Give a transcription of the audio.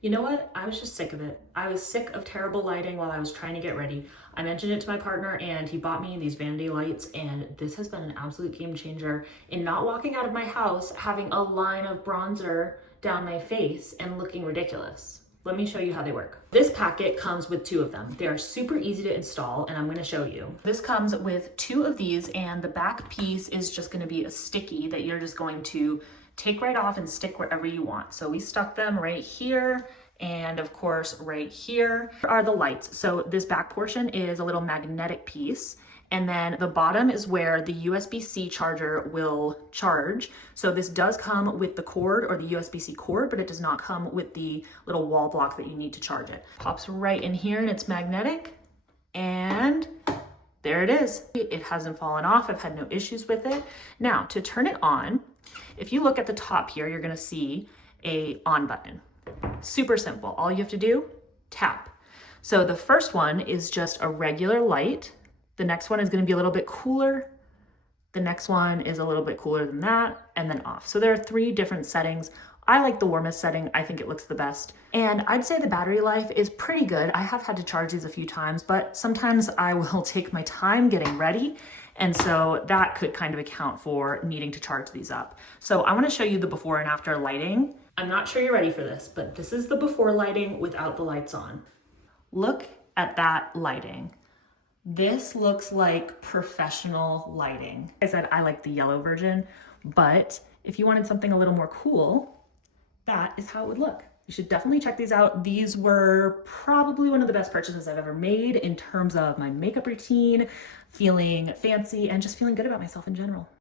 You know what? I was just sick of it. I was sick of terrible lighting while I was trying to get ready. I mentioned it to my partner and he bought me these vanity lights, and this has been an absolute game changer in not walking out of my house having a line of bronzer down my face and looking ridiculous. Let me show you how they work. This packet comes with 2 of them. They are super easy to install and I'm going to show you. This comes with 2 of these, and the back piece is just going to be a sticky that you're just going to take right off and stick wherever you want. So we stuck them right here, and of course right here are the lights. So this back portion is a little magnetic piece, and then the bottom is where the USB-C charger will charge. So this does come with the cord, or the USB-C cord, but it does not come with the little wall block that you need to charge it. Pops right in here and it's magnetic, and there it is. It hasn't fallen off. I've had no issues with it. Now to turn it on, if you look at the top here, you're gonna see a on button. Super simple. All you have to do, tap. So the first one is just a regular light. The next one is gonna be a little bit cooler. The next one is a little bit cooler than that, and then off. So there are 3 different settings. I like the warmest setting. I think it looks the best. And I'd say the battery life is pretty good. I have had to charge these a few times, but sometimes I will take my time getting ready. And so that could kind of account for needing to charge these up. So I want to show you the before and after lighting. I'm not sure you're ready for this, but this is the before lighting without the lights on. Look at that lighting. This looks like professional lighting. Like I said, I like the yellow version, but if you wanted something a little more cool, that is how it would look. You should definitely check these out. These were probably one of the best purchases I've ever made in terms of my makeup routine, feeling fancy, and just feeling good about myself in general.